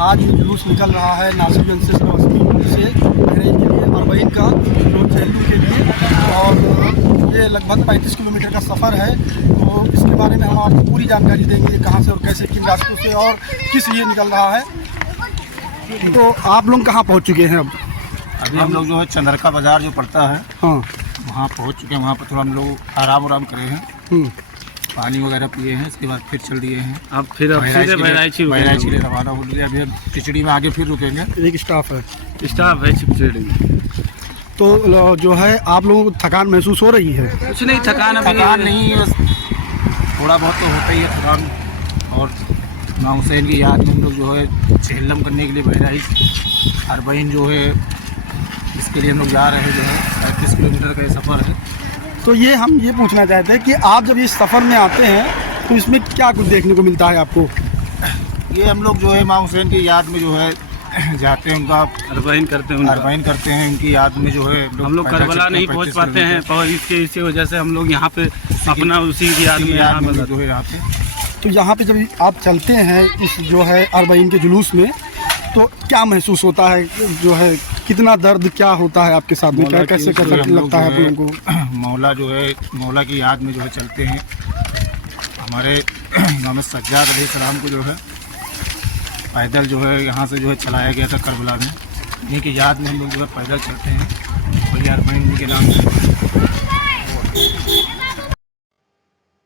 आज ये जुलूस निकल रहा है नासिरगंज से श्रावस्ती से बहराइच के लिए अरबईन का जो चेहल्लूम के लिए, और ये लगभग 35 किलोमीटर का सफ़र है। तो इसके बारे में हम आपको पूरी जानकारी देंगे, कहाँ से और कैसे, किन रास्तों से और किस लिए निकल रहा है। तो आप लोग कहाँ पहुँच चुके हैं अब? अभी हम लोग जो है चंद्रका बाज़ार जो पड़ता है, हाँ, वहाँ पहुँच चुके हैं। वहाँ पर थोड़ा हम लोग आराम करे हैं, पानी वगैरह पिए हैं, इसके बाद फिर चल दिए हैं। अब फिर बहराइच के लिए रवाना हो गए। अभी खिचड़ी में आगे फिर रुकेंगे। एक स्टाफ है खिचड़ी में। तो जो है आप लोगों को थकान महसूस हो रही है? कुछ नहीं, थकान नहीं, बस थोड़ा बहुत तो होता ही है थकान। और इमाम हुसैन की याद में हम लोग जो है चेहल्लम करने के लिए बहराइच अरबईन जो है इसके लिए हम लोग जा रहे हैं। जो है 35 किलोमीटर का ये सफ़र है। तो ये हम ये पूछना चाहते हैं कि आप जब इस सफ़र में आते हैं तो इसमें क्या कुछ देखने को मिलता है आपको? ये हम लोग जो है इमाम हुसैन की याद में जो है जाते हैं, उनका अरबईन करते हैं। उनकी याद में जो है हम लोग करबला नहीं पहुंच पाते हैं, और इसी वजह से हम लोग यहाँ पे अपना उसी की याद में जो है यहाँ पे। तो यहाँ पे जब आप चलते हैं इस जो है अरबईन के जुलूस में, तो क्या महसूस होता है? जो है कितना दर्द क्या होता है आपके साथ में? क्या कैसे लगता है आप लोगों को? मौला जो है, मौला की याद में जो है चलते हैं। हमारे इमाम सज्जाद अलैहिस्सलाम को जो है पैदल जो है यहाँ से जो है चलाया गया था करबला में। इन्हीं की याद में हम लोग जो है पैदल चलते हैं और ये अरबईन के नाम से।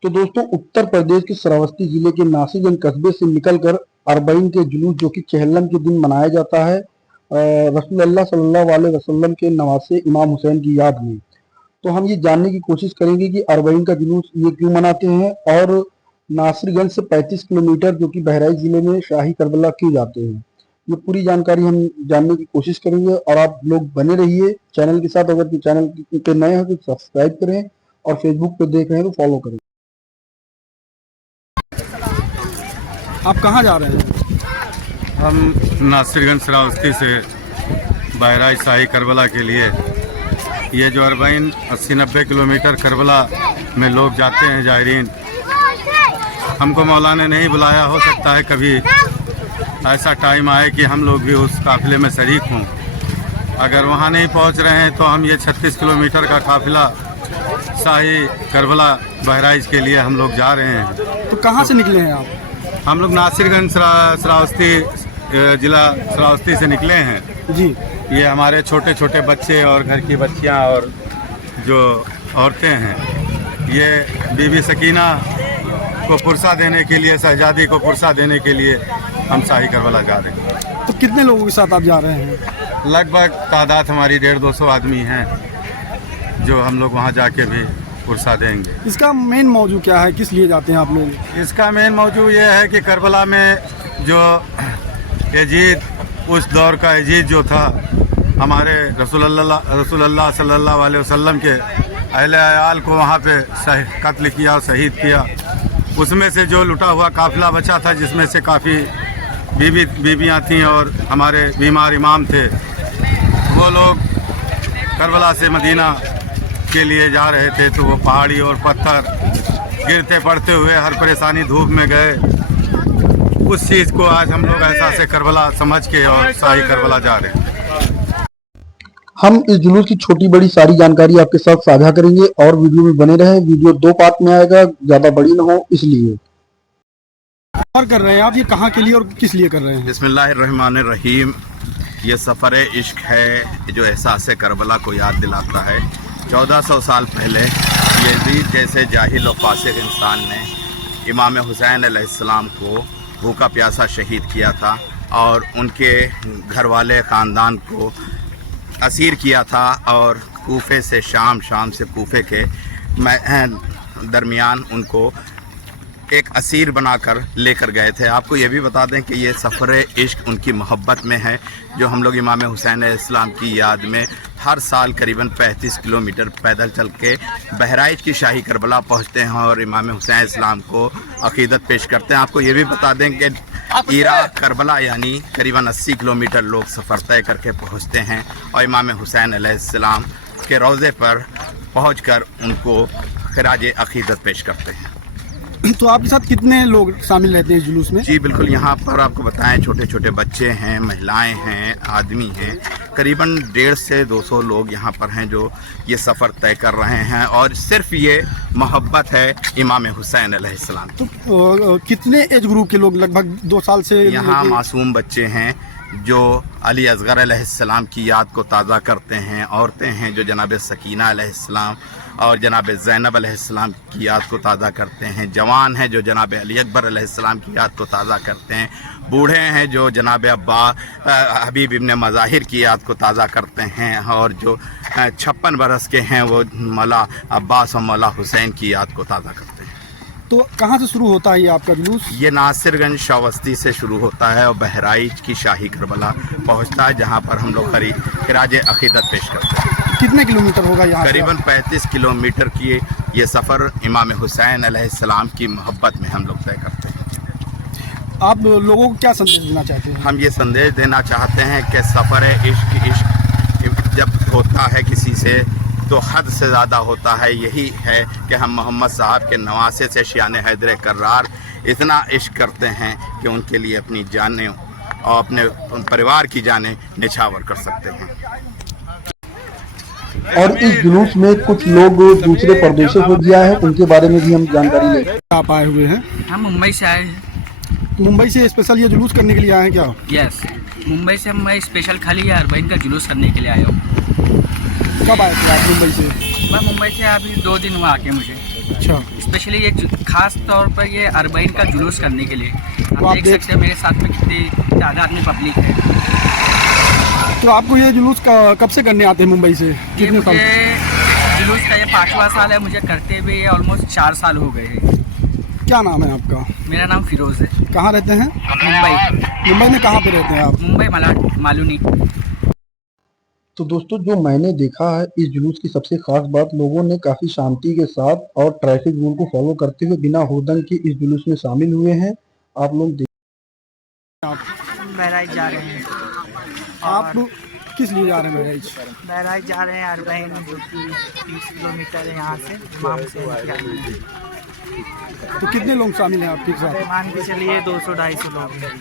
तो दोस्तों, उत्तर प्रदेश के श्रावस्ती जिले के नासिरगंज कस्बे से निकलकर अरबईन के जुलूस जो कि चेहल्लम के दिन मनाया जाता है रसूलुल्लाह सल्लल्लाहु अलैहि वसल्लम के नवासे इमाम हुसैन की याद में। तो हम ये जानने की कोशिश करेंगे कि अरबईन का जुलूस ये क्यों मनाते हैं और नासिरगंज से 35 किलोमीटर जो कि बहराइच जिले में शाही करबला क्यों जाते हैं। ये पूरी जानकारी हम जानने की कोशिश करेंगे और आप लोग बने रहिए चैनल के साथ। अगर चैनल पे नए हैं तो सब्सक्राइब करें और फेसबुक पे देख रहे हैं तो फॉलो करें। आप कहाँ जा रहे हैं? हम नासिरगंज श्रावस्ती से बहराइच शाही करबला के लिए, ये जो अरबईन 80-90 किलोमीटर करबला में लोग जाते हैं जायरीन, हमको मौला ने नहीं बुलाया। हो सकता है कभी ऐसा टाइम आए कि हम लोग भी उस काफिले में शरीक हों। अगर वहाँ नहीं पहुँच रहे हैं तो हम ये 36 किलोमीटर का काफिला शाही करबला बहराइच के लिए हम लोग जा रहे हैं। तो कहाँ से निकले हैं आप? हम लोग नासिरगंज श्रावस्ती जिला श्रावस्ती से निकले हैं जी। ये हमारे छोटे छोटे बच्चे और घर की बच्चियां और जो औरतें हैं, ये बीबी सकीना को पुरसा देने के लिए, शहजादी को पुरसा देने के लिए हम शाही करबला जा रहे हैं। तो कितने लोगों के साथ आप जा रहे हैं? लगभग तादाद हमारी 150-200 आदमी हैं जो हम लोग वहाँ जाके भी पुरसा देंगे। इसका मेन मौजू क्या है? किस लिए जाते हैं आप लोग? इसका मेन मौजू ये है कि करबला में जो यजीद, उस दौर का यजीद जो था, हमारे रसूलुल्लाह सल्लल्लाहु अलैहि वसल्लम के अहले अयाल को वहाँ पे कत्ल किया और शहीद किया। उसमें से जो लुटा हुआ काफिला बचा था, जिसमें से काफ़ी बीबियाँ थीं और हमारे बीमार इमाम थे, वो लोग करबला से मदीना के लिए जा रहे थे। तो वो पहाड़ी और पत्थर गिरते पड़ते हुए हर परेशानी धूप में गए। उस चीज़ को आज हम लोग एहसास करबला समझ के और शाही करबला जा रहे हैं। हम इस जुलूस की छोटी बड़ी सारी जानकारी आपके साथ साझा करेंगे और वीडियो में बने रहें। वीडियो 2 पार्ट में आएगा, ज्यादा बड़ी ना हो इसलिए। और कर रहे हैं आप ये कहाँ के लिए और किस लिए कर रहे हैं? बिस्मिल्लाहिर्रहमानिर्रहीम। ये सफ़र इश्क है जो एहसास करबला को याद दिलाता है। 1400 साल पहले यजीद जैसे जाहिल और फासिक इंसान ने इमाम हुसैन अलैहिस्सलाम को भूखा प्यासा शहीद किया था और उनके घर वाले ख़ानदान को असीर किया था और कूफे से शाम, शाम से कूफे के दरमियान उनको एक असीर बनाकर लेकर गए थे। आपको ये भी बता दें कि ये सफ़र इश्क उनकी मोहब्बत में है, जो हम लोग इमाम हुसैन अलैहिस्सलाम की याद में हर साल करीबन 35 किलोमीटर पैदल चल के बहराइच की शाही करबला पहुंचते हैं और इमाम हुसैन अलैहिस्सलाम को अक़ीदत पेश करते हैं। आपको ये भी बता दें कि इराक़ करबला यानी करीबन 80 किलोमीटर लोग सफ़र तय करके पहुँचते हैं और इमाम हुसैन अलैहिस्सलाम के रोज़े पर पहुँचकर उनको ख़िराज अक़ीदत पेश करते हैं। तो आपके साथ कितने लोग शामिल रहते हैं इस जुलूस में? जी बिल्कुल, यहाँ पर आपको बताएं छोटे छोटे बच्चे हैं, महिलाएं हैं, आदमी हैं, करीबन 150 से 200 लोग यहाँ पर हैं जो ये सफ़र तय कर रहे हैं और सिर्फ ये मोहब्बत है इमाम हुसैन अलैहिस्सलाम की। तो कितने एज ग्रुप के लोग, लगभग 2 साल से? यहाँ मासूम बच्चे हैं जो अली असगर अलैहिस्सलाम की याद को ताज़ा करते हैं, औरतें हैं जो जनाब सकीना अलैहिस्सलाम और जनाब ज़ैनब अलैहिस्सलाम की याद को ताज़ा करते हैं, जवान हैं जो जनाब अली अकबर अलैहिस्सलाम की याद को ताज़ा करते हैं, बूढ़े हैं जो जनाब हबीब इब्न मज़ाहिर की याद को ताज़ा करते हैं और जो 56 बरस के हैं वो मौला अब्बास और मौला हुसैन की याद को ताज़ा करते हैं। तो कहाँ से शुरू होता है ये आपका जुलूस? ये नासिरगंज शावस्ती से शुरू होता है और बहराइच की शाही करबला पहुंचता है, जहां पर हम लोग खिराज अकीदत पेश करते हैं। कितने किलोमीटर होगा यहाँ? करीबन 35 किलोमीटर की ये सफ़र इमाम हुसैन अलैहिस्सलाम की मोहब्बत में हम लोग तय करते हैं। आप लोगों को क्या संदेश देना चाहते हैं? हम ये संदेश देना चाहते हैं कि सफ़र इश्क जब होता है किसी से तो हद से ज़्यादा होता है। यही है कि हम मोहम्मद साहब के नवासे से शान हैदर कर्रार इतना इश्क करते हैं कि उनके लिए अपनी जानें और अपने परिवार की जानें निछावर कर सकते हैं। और इस जुलूस में कुछ लोग दूसरे प्रदेशों को दिया है, उनके बारे में भी हम जानकारी लेंगे। आप आए हुए हैं? हम मुंबई से आए हैं। मुंबई से स्पेशल ये जुलूस करने के लिए आए हैं क्या? यस, मुंबई से मैं स्पेशल खाली ये अरबईन का जुलूस करने के लिए आया हूँ। कब आए थे आप मुंबई से? मैं मुंबई से अभी 2 दिन हुआ आके मुझे। अच्छा, स्पेशली ये खास तौर पर ये अरबईन का जुलूस करने के लिए। तो आप देख सकते हैं मेरे साथ में कितनी तादाद में पब्लिक है। तो आपको ये जुलूस कब से करने आते हैं मुंबई से? ये कितने साल? मुझे जुलूस का ये 5वां साल है, मुझे करते हुए ऑलमोस्ट 4 साल हो गए हैं। क्या नाम है आपका? मेरा नाम फिरोज़ है। कहाँ रहते हैं? मुंबई। मुंबई में कहाँ पे रहते हैं आप? मुंबई मालूनी। तो दोस्तों, जो मैंने देखा है इस जुलूस की सबसे खास बात, लोगों ने काफ़ी शांति के साथ और ट्रैफिक रूल को फॉलो करते हुए बिना हुड़दंग के इस जुलूस में शामिल हुए हैं। आप लोग बहराइच जा रहे हैं। आप किस लिए जा रहे हैं बहराइच? बहराइच जा रहे हैं अरबईन, जो कि 30 किलोमीटर है यहाँ से, इमाम हुसैन। तो कितने लोग शामिल हैं आपके साथ? मान के चलिए 200-250 लोग हैं।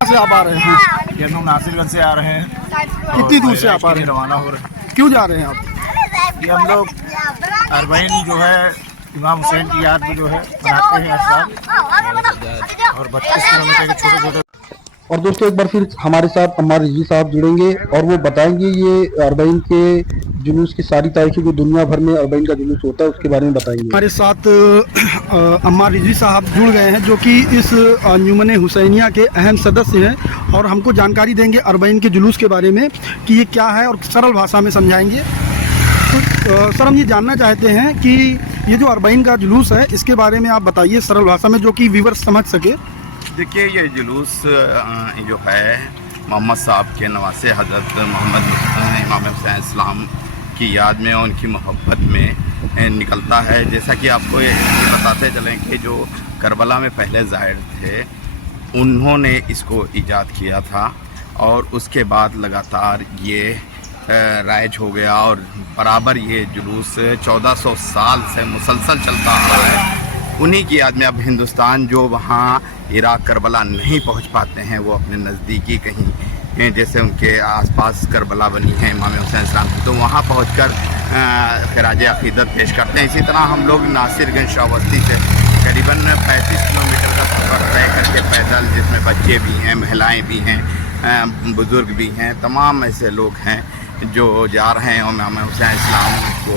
कहाँ से आप आ रहे हैं? ये हम लोग नासिरगंज से आ रहे हैं। कितनी दूर से आप आ रहे हैं? रवाना हो रहे हैं। क्यों जा रहे हैं आप? ये हम लोग अरबईन जो है इमाम हुसैन की याद में जो है मनाते हैं हर साल, और 32 किलोमीटर के छोटे छोटे। और दोस्तों, एक बार फिर हमारे साथ अम्मार रिजवी साहब जुड़ेंगे और वो बताएंगे ये अरबईन के जुलूस की सारी तारीखें, जो दुनिया भर में अरबईन का जुलूस होता है उसके बारे में बताएंगे। हमारे साथ अम्मार रिजवी साहब जुड़ गए हैं जो कि इस अंजुमन हुसैनिया के अहम सदस्य हैं और हमको जानकारी देंगे अरबईन के जुलूस के बारे में कि ये क्या है और सरल भाषा में समझाएंगे। तो सर, हम ये जानना चाहते हैं कि ये जो अरबईन का जुलूस है इसके बारे में आप बताइए सरल भाषा में, जो कि व्यूअर्स समझ सके। देखिए, ये जुलूस जो है मोहम्मद साहब के नवासे हज़रत मोहम्मद इमाम हुसैन इस्लाम की याद में और उनकी मोहब्बत में निकलता है। जैसा कि आपको ये बताते चलें कि जो करबला में पहले ज़ाहिर थे उन्होंने इसको ईजाद किया था और उसके बाद लगातार ये राइज हो गया और बराबर ये जुलूस 1400 साल से मुसलसल चलता आ रहा है। उन्हीं की याद में अब हिंदुस्तान जो वहाँ इराक़ करबला नहीं पहुँच पाते हैं, वो अपने नज़दीकी कहीं जैसे उनके आसपास करबला बनी है इमाम हुसैन इस्लाम की, तो वहाँ पहुँचकर खिराज अक़ीदत पेश करते हैं। इसी तरह हम लोग नासिरगंज शावस्ती से करीबन 35 किलोमीटर का सफ़र तय करके पैदल, जिसमें बच्चे भी हैं, महिलाएँ भी हैं, बुज़ुर्ग भी हैं, तमाम ऐसे लोग हैं जो जा रहे हैं और इमाम हुसैन इस्लाम को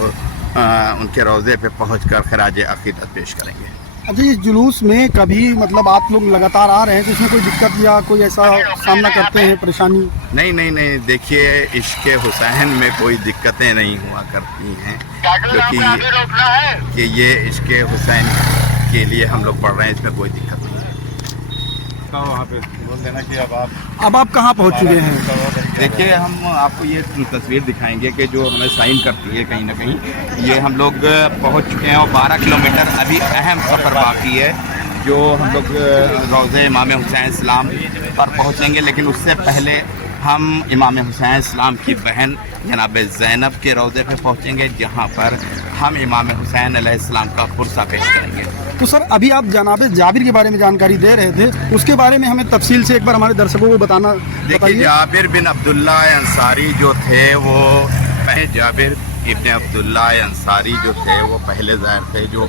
उनके रोज़े पे पहुंचकर खिराज अक़ीदत पेश करेंगे। अच्छा, इस जुलूस में कभी मतलब आप लोग लगातार आ रहे हैं तो इसमें कोई दिक्कत या कोई ऐसा सामना करते हैं, परेशानी? नहीं, देखिए, इश्क़ हुसैन में कोई दिक्कतें नहीं हुआ करती हैं, क्योंकि ये इश्क़ हुसैन के लिए हम लोग पढ़ रहे हैं, इसमें कोई दिक्कत नहीं है। वहाँ पे बोल देना कि अब आप कहाँ पहुँच चुके हैं? देखिए, हम आपको ये तस्वीर दिखाएंगे कि जो हमें साइन करती है कहीं ना कहीं, ये हम लोग पहुंच चुके हैं और 12 किलोमीटर अभी अहम सफ़र बाकी है जो हम लोग रोज़े इमाम हुसैन इस्लाम पर पहुंचेंगे। लेकिन उससे पहले हम इमाम हुसैन इस्लाम की बहन जनाब ज़ैनब के रोज़े पे पहुंचेंगे, जहां पर हम इमाम हुसैन अलैहिस्सलाम का पुरसा पेश करेंगे। तो सर, अभी आप जनाब जाबिर के बारे में जानकारी दे रहे थे, उसके बारे में हमें तफसील से एक बार हमारे दर्शकों को देखिए, जाबिर बिन अब्दुल्ला अंसारी जो थे वो जाबिर इब्ने अब्दुल्ला अंसारी जो थे वो पहले ज़ाहिर थे जो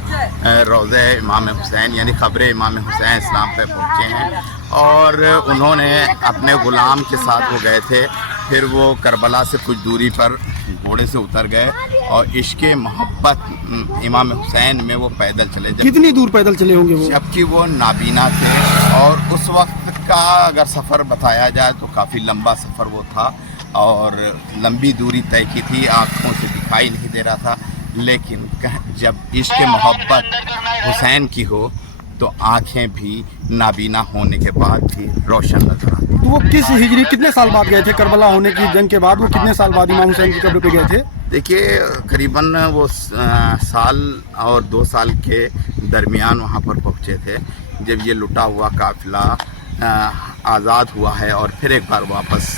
रोज़े इमाम हुसैन यानी ख़ब्र इमाम हुसैन इस्लाम पे पहुँचे हैं, और उन्होंने अपने ग़ुलाम के साथ वो गए थे। फिर वो करबला से कुछ दूरी पर घोड़े से उतर गए और इश्क़ मोहब्बत इमाम हुसैन में वो पैदल चले। कितनी दूर पैदल चले होंगे वो? जबकि वो नाबीना थे, और उस वक्त का अगर सफ़र बताया जाए तो काफ़ी लंबा सफ़र वो था और लंबी दूरी तय की थी, आँखों से दिखाई नहीं दे रहा था। लेकिन जब इश्क़ मोहब्बत हुसैन की हो तो आँखें भी नाबीना होने के बाद भी रोशन नजर आती। तो वो कितने साल बाद गए थे? करबला होने की जंग के बाद वो कितने साल बाद इमाम हुसैन की कब्र पे गए थे? देखिए, करीबन वो साल और 2 साल के दरमियान वहाँ पर पहुँचे थे, जब ये लुटा हुआ काफ़िला आज़ाद हुआ है और फिर एक बार वापस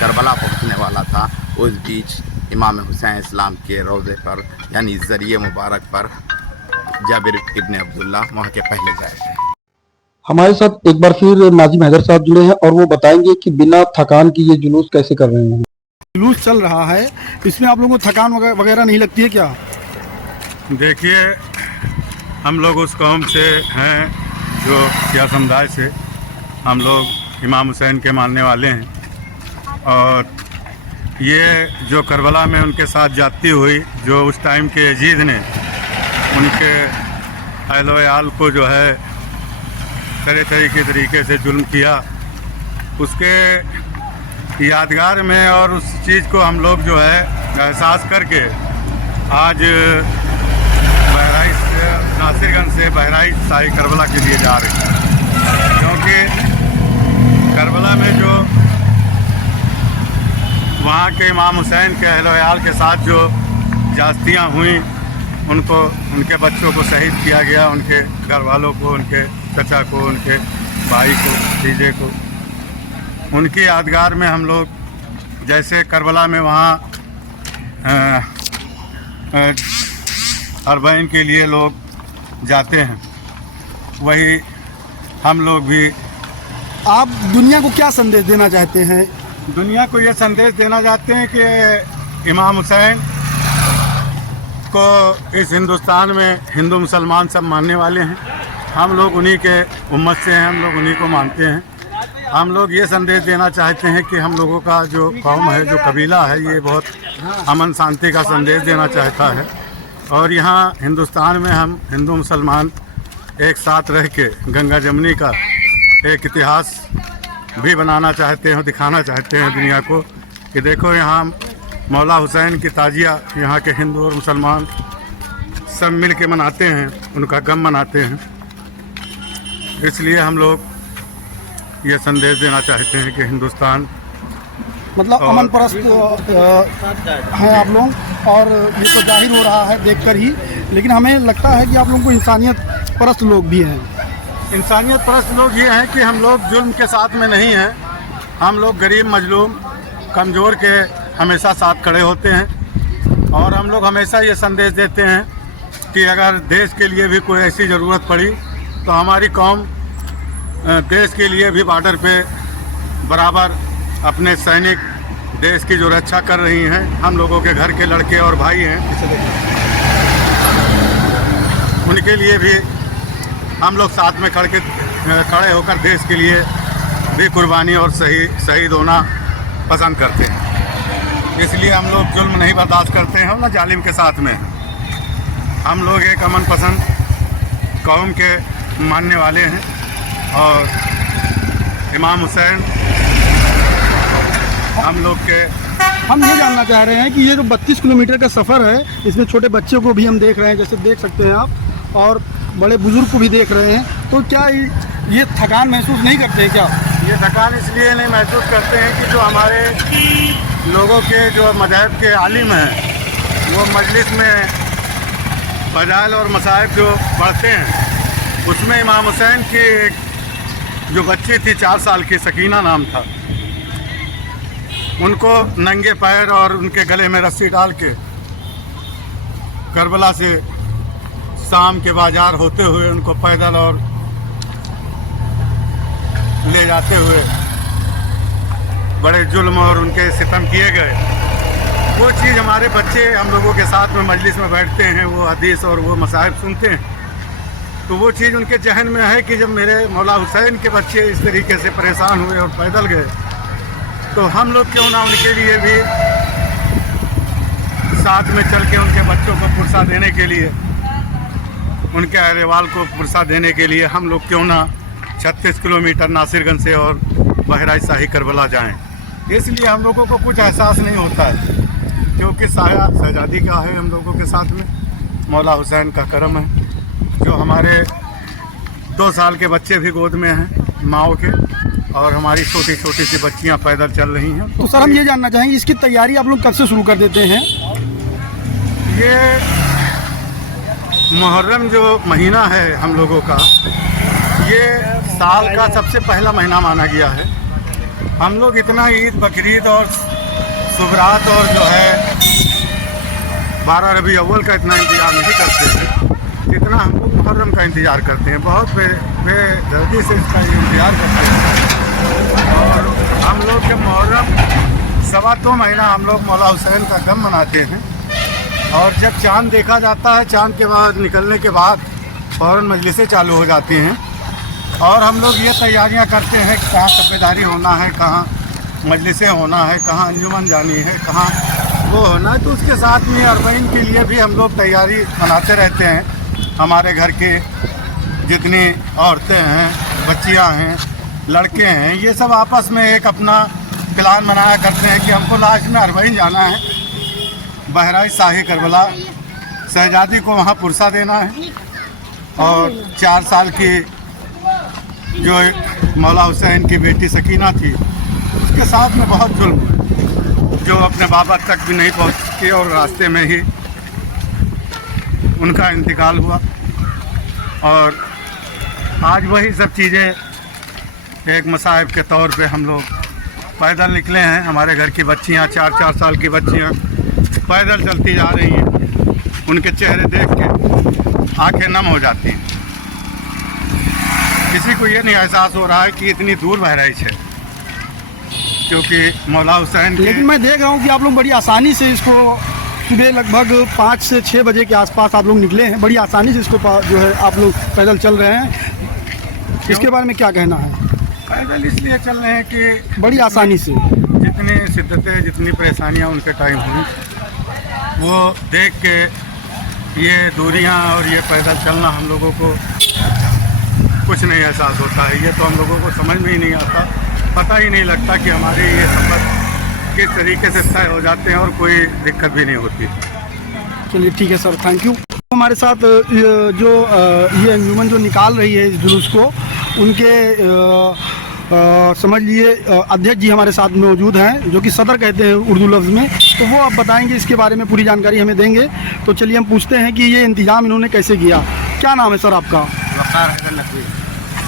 करबला पहुँचने वाला था। उस बीच इमाम हुसैन इस्लाम के रोज़े पर यानी ज़रिए मुबारक पर जाबिर इब्ने अब्दुल्ला वहाँ के पहले गए थे। हमारे साथ एक बार फिर नाजिम हैदर साहब जुड़े हैं और वो बताएंगे कि बिना थकान की ये जुलूस कैसे कर रहे हैं। जुलूस चल रहा है, इसमें आप लोगों को थकान वगैरह नहीं लगती है क्या? देखिए, हम लोग उस कौम से हैं जो शिया समुदाय से हम लोग इमाम हुसैन के मानने वाले हैं, और ये जो करबला में उनके साथ जाती हुई जो उस टाइम के यजीद ने उनके अहलो याल को जो है तरह तरीके से जुल्म किया, उसके यादगार में और उस चीज़ को हम लोग जो है एहसास करके आज बहराइच से नासिरगंज से बहराइच शाही करबला के लिए जा रहे हैं, क्योंकि करबला में जो वहाँ के इमाम हुसैन के अहलो याल के साथ जो जास्तियाँ हुई, उनको उनके बच्चों को शहीद किया गया, उनके घर वालों को, उनके चचा को, उनके भाई को, भतीजे को, उनकी यादगार में हम लोग जैसे करबला में वहाँ अरबईन के लिए लोग जाते हैं, वही हम लोग भी। आप दुनिया को क्या संदेश देना चाहते हैं? दुनिया को ये संदेश देना चाहते हैं कि इमाम हुसैन को इस हिंदुस्तान में हिंदू मुसलमान सब मानने वाले हैं। हम लोग उन्हीं के उम्मत से हैं, हम लोग उन्हीं को मानते हैं। हम लोग ये संदेश देना चाहते हैं कि हम लोगों का जो कौम है, जो कबीला है, ये बहुत अमन शांति का संदेश देना चाहता है, और यहाँ हिंदुस्तान में हम हिंदू मुसलमान एक साथ रह के गंगा जमुनी का एक इतिहास भी बनाना चाहते हैं, दिखाना चाहते हैं दुनिया को कि देखो यहाँ मौला हुसैन की ताजिया यहाँ के हिंदू और मुसलमान सब मिल के मनाते हैं, उनका गम मनाते हैं। इसलिए हम लोग ये संदेश देना चाहते हैं कि हिंदुस्तान मतलब अमन परस्त हैं आप लोग, और ये तो जाहिर हो रहा है देखकर ही, लेकिन हमें लगता है कि आप लोगों को इंसानियत परस्त लोग भी हैं। इंसानियत परस्त लोग ये हैं कि हम लोग जुल्म के साथ में नहीं हैं, हम लोग गरीब, मजलूम, कमज़ोर के हमेशा साथ खड़े होते हैं, और हम लोग हमेशा ये संदेश देते हैं कि अगर देश के लिए भी कोई ऐसी ज़रूरत पड़ी तो हमारी कौम देश के लिए भी बॉर्डर पे बराबर अपने सैनिक देश की जो रक्षा कर रही हैं, हम लोगों के घर के लड़के और भाई हैं, उनके लिए भी हम लोग साथ में खड़े होकर देश के लिए भी कुर्बानी और शहीद होना पसंद करते हैं। इसलिए हम लोग जुल्म नहीं बर्दाश्त करते हैं, ना जालिम के साथ में। हम लोग एक अमन पसंद कौम के मानने वाले हैं, और इमाम हुसैन हम लोग के। हम ये जानना चाह रहे हैं कि ये जो 32 किलोमीटर का सफ़र है, इसमें छोटे बच्चों को भी हम देख रहे हैं, जैसे देख सकते हैं आप, और बड़े बुजुर्ग को भी देख रहे हैं, तो क्या ये थकान महसूस नहीं करते क्या? ये थकान इसलिए नहीं महसूस करते हैं कि जो हमारे लोगों के जो मज़हब के आलिम हैं वो मजलिस में फजाइल और मसाइब जो पढ़ते हैं उसमें इमाम हुसैन की एक जो बच्ची थी 4 साल की, सकीना नाम था, उनको नंगे पैर और उनके गले में रस्सी डाल के करबला से शाम के बाजार होते हुए उनको पैदल और ले जाते हुए बड़े जुल्म और उनके सितम किए गए। वो चीज़ हमारे बच्चे हम लोगों के साथ में मजलिस में बैठते हैं, वो हदीस और वो मसाइब सुनते हैं, तो वो चीज़ उनके जहन में है कि जब मेरे मौला हुसैन के बच्चे इस तरीके से परेशान हुए और पैदल गए तो हम लोग क्यों ना उनके लिए भी साथ में चल के उनके बच्चों को पुरसा देने के लिए, उनके अहवाल को पुरसा देने के लिए हम लोग क्यों ना 36 किलोमीटर नासिरगंज से और बहराइच शाही करबला जाएं। इसलिए हम लोगों को कुछ एहसास नहीं होता है क्योंकि साया शहजादी का है हम लोगों के साथ में, मौला हुसैन का करम है। जो हमारे 2 साल के बच्चे भी गोद में हैं माओ के, और हमारी छोटी छोटी सी बच्चियां पैदल चल रही हैं। तो सर हम ये जानना चाहेंगे इसकी तैयारी आप लोग कब से शुरू कर देते हैं? ये मुहर्रम जो महीना है हम लोगों का, ये साल का सबसे पहला महीना माना गया है। हम लोग इतना ईद बकरीद और सुबरात और जो है 12 रबी अव्वल का इतना इंतज़ार नहीं करते हैं जितना हम लोग मुहर्रम का इंतज़ार करते हैं। बहुत बेदर्दी से इसका इंतज़ार करते हैं। और हम लोग के मुहर्रम 2.25 महीना हम लोग मौला हुसैन का गम मनाते हैं, और जब चाँद देखा जाता है, चाँद के बाद निकलने के बाद फ़ौरन मजलिसें चालू हो जाती हैं, और हम लोग ये तैयारियां करते हैं कि कहाँ तब्बेदारी होना है, कहाँ मजलिसें होना है, कहाँ अंजुमन जानी है, कहाँ वो होना है। तो उसके साथ में अरबईन के लिए भी हम लोग तैयारी बनाते रहते हैं। हमारे घर के जितनी औरतें हैं, बच्चियां हैं, लड़के हैं, ये सब आपस में एक अपना प्लान बनाया करते हैं कि हमको लास्ट में अरबईन जाना है, बहराइच शाही करबला, शहजादी को वहाँ पुरसा देना है, और 4 साल की जो मौला हुसैन की बेटी सकीना थी उसके साथ में बहुत जुल्म, जो अपने बाबा तक भी नहीं पहुँच सकी और रास्ते में ही उनका इंतकाल हुआ। और आज वही सब चीज़ें एक मसाइब के तौर पे हम लोग पैदल निकले हैं। हमारे घर की बच्चियां, 4-4 साल की बच्चियां पैदल चलती जा रही हैं, उनके चेहरे देख के आंखें नम हो जाती हैं। किसी को ये नहीं एहसास हो रहा है कि इतनी दूर बहराइच है, क्योंकि मौला हुसैन के। लेकिन मैं देख रहा हूँ कि आप लोग बड़ी आसानी से इसको सुबह लगभग 5 से 6 बजे के आसपास आप लोग निकले हैं, बड़ी आसानी से इसको जो है आप लोग पैदल चल रहे हैं। इसके बारे में क्या कहना है? पैदल इसलिए चल रहे हैं कि बड़ी आसानी से जितनी शिद्दतें, जितनी परेशानियां उनके टाइम हुई, वो देख के ये दूरियां और ये पैदल चलना हम लोगों को कुछ नहीं एहसास होता है। ये तो हम लोगों को समझ में ही नहीं आता, पता ही नहीं लगता कि हमारे ये सफ़र किस तरीके से तय हो जाते हैं और कोई दिक्कत भी नहीं होती। चलिए ठीक है सर, थैंक यू। हमारे साथ ये अंजुमन जो निकाल रही है इस जुलूस को, उनके समझ लिए अध्यक्ष जी हमारे साथ मौजूद हैं, जो कि सदर कहते हैं उर्दू लफ्ज़ में, तो वो आप बताएंगे इसके बारे में, पूरी जानकारी हमें देंगे। तो चलिए हम पूछते हैं कि ये इंतज़ाम इन्होंने कैसे किया। क्या नाम है सर आपका?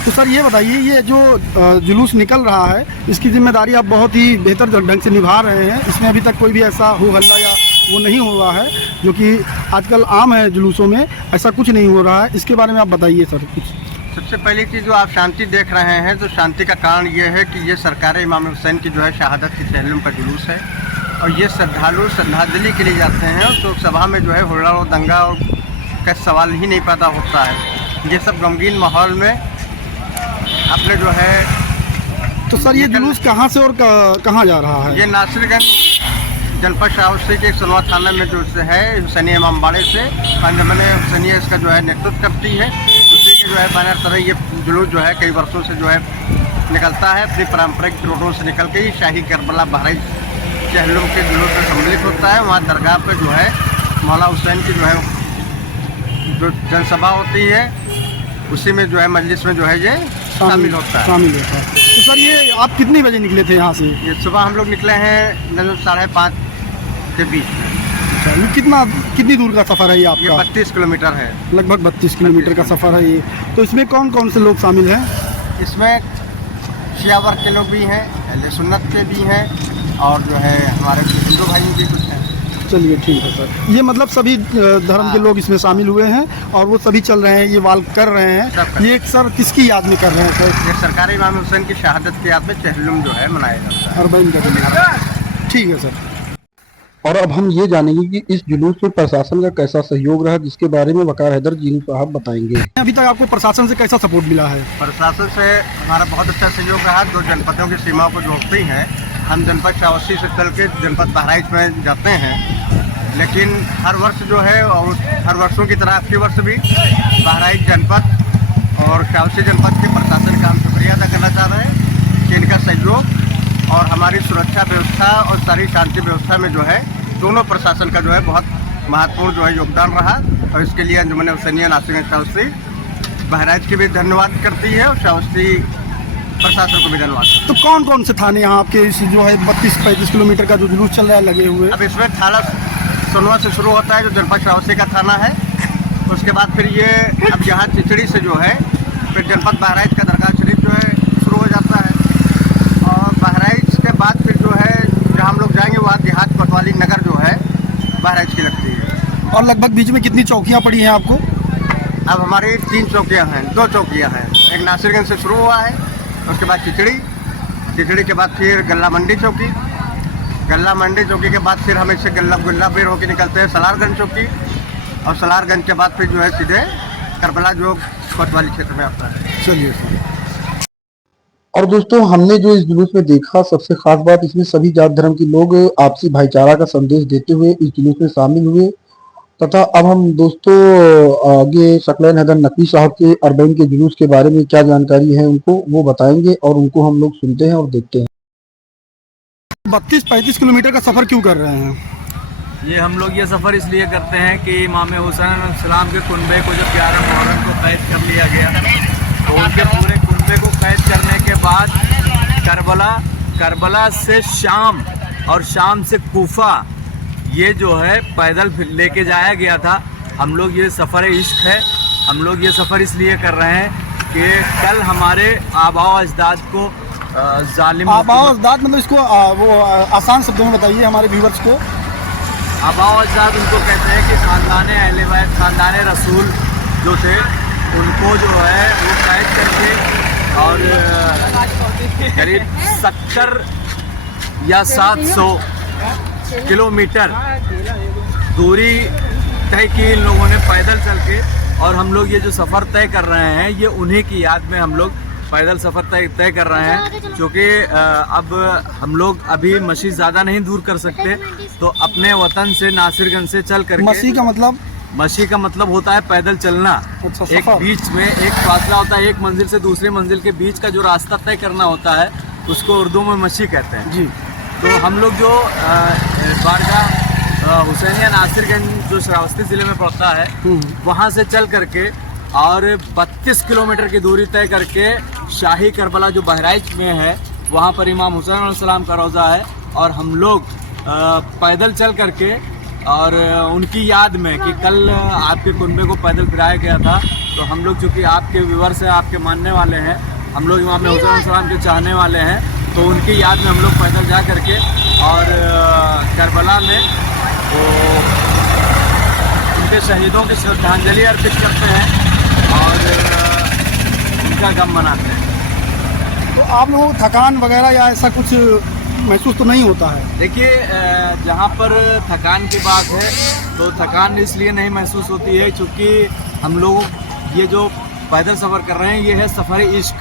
तो सर ये बताइए, ये जो जुलूस निकल रहा है इसकी जिम्मेदारी आप बहुत ही बेहतर ढंग से निभा रहे हैं। इसमें अभी तक कोई भी ऐसा हो हल्ला या वो नहीं हुआ है, जो कि आजकल आम है जुलूसों में, ऐसा कुछ नहीं हो रहा है। इसके बारे में आप बताइए सर कुछ। सबसे पहली चीज़, जो आप शांति देख रहे हैं, तो शांति का कारण ये है कि ये सरकार इमाम हुसैन की जो है शहादत की तहल्लुम का जुलूस है, और ये श्रद्धालु श्रद्धांजलि के लिए जाते हैं, और शोक सभा में जो है हुल्ला और दंगा और का सवाल ही नहीं पैदा होता है। ये सब गमगीन माहौल में अपने जो है। तो सर ये जुलूस कहाँ से और कहाँ जा रहा है? ये नासिरगंज जनपद श्रावस्ती के सनवा थाना में जो है हुसैनिया इमामबाड़े से अंजमन हुसैनिया इसका जो है नेतृत्व करती है। उसी के जो है बैनर तरह ये जुलूस जो है कई वर्षों से जो है निकलता है, अपनी पारंपरिक रोडों से निकल के ही शाही करबला बहराइच चहलुम के जुलूस में सम्मिलित होता है। वहाँ दरगाह पर जो है मौला हुसैन की जो है जो जनसभा होती है, उसी में जो है मजलिस में जो है ये शामिल होता है। शामिल होता है। तो सर ये आप कितनी बजे निकले थे यहाँ से? ये सुबह हम लोग निकले हैं लगभग 5:30 के बीच में। अच्छा, ये कितनी दूर का सफ़र है ये ये आपका? 32 किलोमीटर है। लगभग 32 किलोमीटर का सफ़र है ये। तो इसमें कौन कौन से लोग शामिल हैं? इसमें शिया वर्ग के लोग भी हैं, अहले सुन्नत के भी हैं, और जो है हमारे हिंदू भाई भी कुछ हैं। चलिए ठीक है सर। ये मतलब सभी धर्म के लोग इसमें शामिल हुए हैं और वो सभी चल रहे हैं, ये वाल कर रहे हैं। ये सर किसकी याद में कर रहे हैं सर? ये सरकारी इमाम हुसैन की शहादत की याद में चहलुम जो है मनाया जाता है। अरबईन का दिन। ठीक है सर। और अब हम ये जानेंगे कि इस जुलूस में प्रशासन का कैसा सहयोग रहा, जिसके बारे में वकार हैदर जीनी साहब बताएंगे। अभी तक आपको प्रशासन से कैसा सपोर्ट मिला है? प्रशासन से हमारा बहुत अच्छा सहयोग रहा। 2 जनपदों की सीमाओं को जोड़ती हैं। हम जनपद श्रावस्ती से चल के जनपद बहराइच में जाते हैं, लेकिन हर वर्ष जो है, और हर वर्षों की तरह आपके वर्ष भी बहराइच जनपद और श्रावस्ती जनपद के प्रशासन का हम शुक्रिया अदा करना चाह रहे हैं कि इनका सहयोग और हमारी सुरक्षा व्यवस्था और सारी शांति व्यवस्था में जो है दोनों प्रशासन का जो है बहुत महत्वपूर्ण जो है योगदान रहा। और इसके लिए अंजुमन हुसैनिया नासिरगंज श्रावस्ती बहराइच की भी धन्यवाद करती है और श्रावस्ती प्रशासन को भी धन्यवाद। तो कौन कौन से थाने यहाँ आपके इस जो है 32-35 किलोमीटर का जो जुलूस चल रहा है लगे हुए? अब इसमें थाना सोनवा से शुरू होता है जो जनपद श्रावस्ती का थाना है। उसके बाद फिर ये अब यहाँ चिचड़ी से जो है फिर जनपद बहराइच का दरगाह शरीफ जो है शुरू हो जाता है। और बहराइच के बाद फिर जो है जहाँ हम लोग जाएंगे वहाँ देहात कोतवाली नगर जो है बहराइच की लगती है। और लगभग बीच में कितनी चौकियाँ पड़ी हैं आपको? अब हमारी 3 चौकियाँ हैं, 2 चौकियाँ हैं। एक नासिरगंज से शुरू हुआ है, उसके बाद चिचड़ी के बाद फिर गल्ला मंडी चौकी के बाद फिर हम इससे गुल्ला बेर होकर निकलते हैं सलारगंज चौकी, और सलारगंज के बाद फिर जो है सीधे करबला जो कोतवाली क्षेत्र में आता है। चलिए सर। और दोस्तों हमने जो इस जुलूस में देखा, सबसे खास बात इसमें सभी जात धर्म के लोग आपसी भाईचारा का संदेश देते हुए इस जुलूस में शामिल हुए। तथा अब हम दोस्तों आगे सकलैन हैदर नकवी साहब के अरबईन के जुलूस के बारे में क्या जानकारी है उनको वो बताएंगे, और उनको हम लोग सुनते हैं और देखते हैं। 32-35 किलोमीटर का सफ़र क्यों कर रहे हैं? ये हम लोग ये सफ़र इसलिए करते हैं कि इमाम हुसैन अलैहिस्सलाम के कुनबे को जब 11 मुहर्रम को कैद कर लिया गया, तो उनके पूरे कुनबे को कैद करने के बाद करबला से शाम और शाम से कूफा ये जो है पैदल लेके जाया गया था। हम लोग ये सफ़र इश्क है। हम लोग ये सफ़र इसलिए कर रहे हैं कि कल हमारे आबाओ अजदाद को जालिम आबाओ अजदाद मतलब इसको वो आसान शब्दों में बताइए हमारे व्यूवर्स को। आबाओ अजदाद उनको कहते हैं कि ख़ानदान अहले बैत ख़ानदान रसूल जो थे उनको जो है वो कैद करके और करीब 70 या 700 किलोमीटर दूरी तय की इन लोगों ने पैदल चल के। और हम लोग ये जो सफ़र तय कर रहे हैं ये उन्हीं की याद में हम लोग पैदल सफ़र तय कर रहे हैं, क्योंकि अब हम लोग अभी मस्जिद ज़्यादा नहीं दूर कर सकते, तो अपने वतन से नासिरगंज से चल कर मस्जिद का मतलब होता है पैदल चलना। अच्छा, एक बीच में एक फासला होता है, एक मंजिल से दूसरे मंजिल के बीच का जो रास्ता तय करना होता है उसको उर्दू में मस्जिद कहते हैं जी। तो हम लोग जो बारगाह हुसैनिया नासिरगंज जो श्रावस्ती ज़िले में पड़ता है वहाँ से चल करके और 32 किलोमीटर की दूरी तय करके शाही करबला जो बहराइच में है वहाँ पर इमाम हुसैन अलैहिस्सलाम का रोज़ा है, और हम लोग पैदल चल करके और उनकी याद में कि कल आपके कुनबे को पैदल फिराया गया था, तो हम लोग चूँकि आपके व्यूअर्स हैं, आपके मानने वाले हैं, हम लोग इमाम हुसैन अलैहिस्सलाम के चाहने वाले हैं, तो उनकी याद में हम लोग पैदल जा करके और करबला में वो उनके शहीदों की श्रद्धांजलि अर्पित करते हैं और उनका गम मनाते हैं। तो आप लोगों को थकान वगैरह या ऐसा कुछ महसूस तो नहीं होता है? देखिए, जहाँ पर थकान की बात है तो थकान इसलिए नहीं महसूस होती है क्योंकि हम लोग ये जो पैदल सफ़र कर रहे हैं ये है सफ़र इश्क,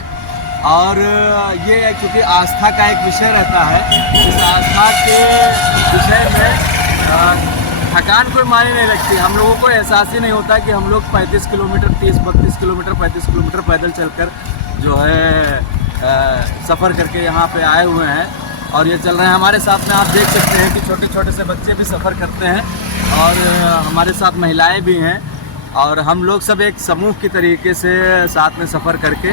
और ये क्योंकि आस्था का एक विषय रहता है, इस आस्था के विषय में थकान कोई मायने नहीं रखती। हम लोगों को एहसास ही नहीं होता कि हम लोग 35 किलोमीटर 30-32 किलोमीटर 35 किलोमीटर पैदल चलकर जो है सफ़र करके यहाँ पे आए हुए हैं और ये चल रहे हैं। हमारे साथ में आप देख सकते हैं कि छोटे छोटे से बच्चे भी सफ़र करते हैं और हमारे साथ महिलाएं भी हैं। और हम लोग सब एक समूह की तरीके से साथ में सफ़र करके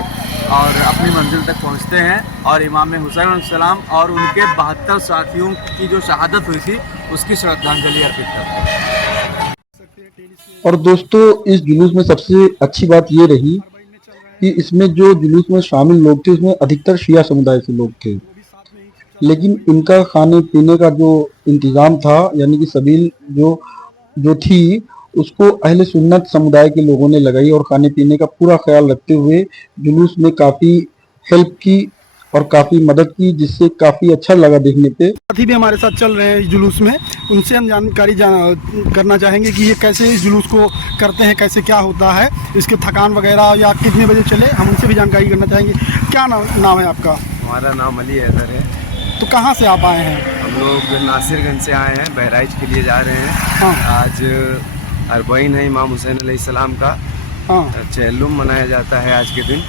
और अपनी मंजिल तक पहुंचते हैं और इमाम हुसैन अलैहिस्सलाम और उनके 72 साथियों की जो शहादत हुई थी उसकी श्रद्धांजलि अर्पित करते हैं। और दोस्तों इस जुलूस में सबसे अच्छी बात ये रही कि इसमें जो जुलूस में शामिल लोग थे उसमें अधिकतर शिया समुदाय से लोग थे, लेकिन इनका खाने पीने का जो इंतज़ाम था यानी कि सबील जो थी उसको अहले सुन्नत समुदाय के लोगों ने लगाई और खाने पीने का पूरा ख्याल रखते हुए जुलूस में काफ़ी हेल्प की और काफ़ी मदद की, जिससे काफ़ी अच्छा लगा देखने पे। साथी भी हमारे साथ चल रहे हैं इस जुलूस में, उनसे हम जानकारी करना चाहेंगे कि ये कैसे इस जुलूस को करते हैं, कैसे क्या होता है, इसके थकान वगैरह या कितने बजे चले, हम उनसे भी जानकारी करना चाहेंगे। क्या नाम है आपका? हमारा नाम अली हैदर है। तो कहाँ से आप आए हैं? हम लोग नासिरगंज से आए हैं, बहराइच के लिए जा रहे हैं। हाँ। आज अरबईन है इमाम हुसैन अलैहिस्सलाम का। हाँ चहलुम मनाया जाता है आज के दिन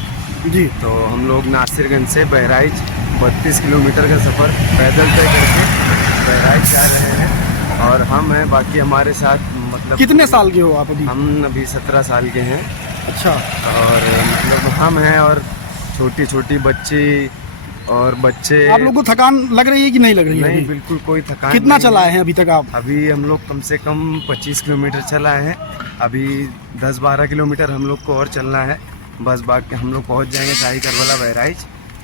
जी। तो हम लोग नासिरगंज से बहराइच 32 किलोमीटर का सफ़र पैदल तय करके बहराइच जा रहे हैं और हम हैं बाकी हमारे साथ मतलब। कितने साल के हो आप अभी? हम अभी 17 साल के हैं। अच्छा। और मतलब हम हैं और छोटी छोटी बच्ची और बच्चे। आप लोगों को थकान लग रही है कि नहीं लग रही है? नहीं, अभी? बिल्कुल कोई थकान। कितना नहीं चलाए हैं अभी तक आप? अभी हम लोग कम से कम 25 किलोमीटर चलाए हैं। अभी 10-12 किलोमीटर हम लोग को और चलना है, बस बाकी हम लोग पहुंच जाएंगे शाही करबला बहराइच।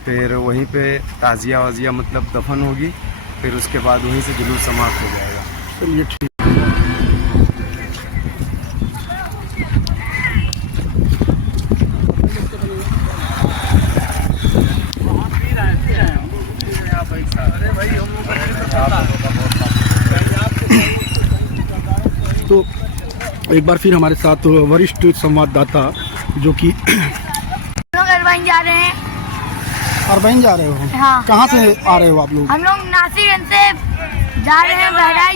फिर वहीं पे ताज़िया वाजिया मतलब दफन होगी, फिर उसके बाद वहीं से जुलूस समाप्त हो जाएगा। चलिए ठीक। तो एक बार फिर हमारे साथ वरिष्ठ संवाददाता जो कि लोग अरबईन जा रहे हैं। अरबईन जा रहे हो? हाँ। कहाँ से आ रहे हो आप लोग? हम लोग नासिरगंज से जा रहे हैं बहराइच।